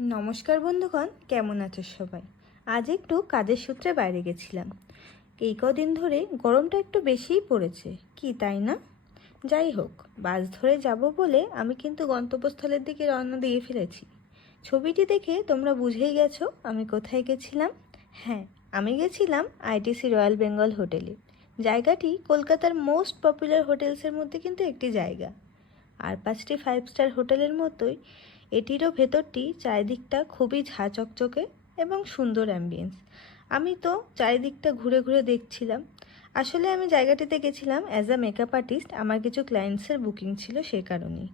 নমস্কার বন্ধুগণ, কেমন আছো সবাই? আজ একটু কাজের সূত্রে বাইরে গেছিলাম। এই কদিন ধরে গরমটা একটু বেশিই পড়েছে, কি তাই না? যাই হোক, বাস ধরে যাব বলে আমি কিন্তু গন্তব্যস্থলের দিকে রওনা দিয়ে ফেলেছি। ছবিটি দেখে তোমরা বুঝেই গেছো আমি কোথায় গেছিলাম। হ্যাঁ, আমি গেছিলাম আইটিসি রয়্যাল বেঙ্গল হোটেলে। জায়গাটি কলকাতার মোস্ট পপুলার হোটেলসের মধ্যে কিন্তু একটি জায়গা। আর 5টি 5 স্টার হোটেলের মতোই এটিরও ভেতরটি চারিদিকটা খুবই ঝাঁ চকচকে এবং সুন্দর অ্যাম্বিয়েন্স। আমি তো চারিদিকটা ঘুরে ঘুরে দেখছিলাম। আসলে আমি জায়গাটিতে গেছিলাম অ্যাজ আ মেকআপ আর্টিস্ট, আমার কিছু ক্লায়েন্টসের বুকিং ছিল সেই কারণেই।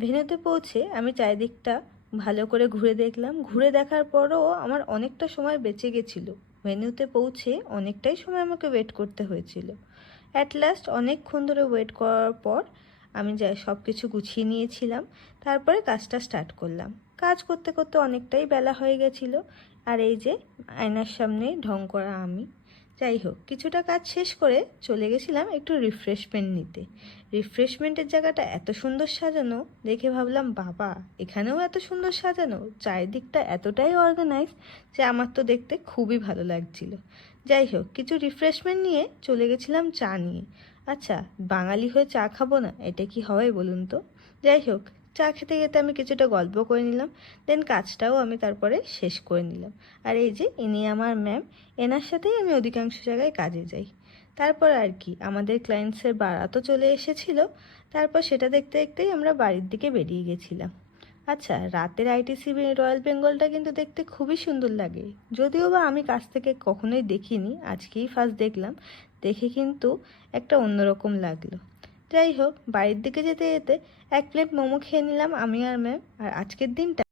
ভেন্যুতে পৌঁছে আমি চারিদিকটা ভালো করে ঘুরে দেখলাম। ঘুরে দেখার পরও আমার অনেকটা সময় বেঁচে গেছিলো। ভেন্যুতে পৌঁছে অনেকটাই সময় আমাকে ওয়েট করতে হয়েছিল। অ্যাট লাস্ট অনেকক্ষণ ধরে ওয়েট করার পর আমি যা সব কিছু গুছিয়ে নিয়েছিলাম, তারপরে কাজটা স্টার্ট করলাম। কাজ করতে করতে অনেকটাই বেলা হয়ে গেছিলো। আর এই যে আয়নার সামনে ঢং করা আমি। যাই হোক, কিছুটা কাজ শেষ করে চলে গেছিলাম একটু রিফ্রেশমেন্ট নিতে। রিফ্রেশমেন্টের জায়গাটা এত সুন্দর সাজানো দেখে ভাবলাম, বাবা, এখানেও এত সুন্দর সাজানো, চারিদিকটা এতটাই অর্গানাইজ যে আমার তো দেখতে খুবই ভালো লাগছিল। যাই হোক, কিছু রিফ্রেশমেন্ট নিয়ে চলে গেছিলাম চা নিয়ে। আচ্ছা, বাঙালি হয়ে চা খাবো না, এটা কি হয় বলুন তো? যাই হোক, চা খেতে খেতে আমি কিছুটা গল্প করে নিলাম। দেন কাজটাও আমি তারপরে শেষ করে নিলাম। আর এই যে ইনি আমার ম্যাম, এনার সাথেই আমি অধিকাংশ জায়গায় কাজে যাই। তারপর আর কি, আমাদের ক্লায়েন্টসের বারাতও চলে এসেছিলো। তারপর সেটা দেখতে দেখতেই আমরা বাড়ির দিকে বেরিয়ে গেছিলাম। আচ্ছা, রাতের আইটিসি রয়্যাল বেঙ্গলটা কিন্তু দেখতে খুবই সুন্দর লাগে। যদিও বা আমি কাছ থেকে কখনোই দেখিনি, আজকেই ফার্স্ট দেখলাম। দেখে কিন্তু একটা অন্যরকম লাগলো। যাই হোক, বাড়ির দিকে যেতে যেতে 1 প্লেট মোমো খেয়ে নিলাম আমি আর ম্যাম। আর আজকের দিনটা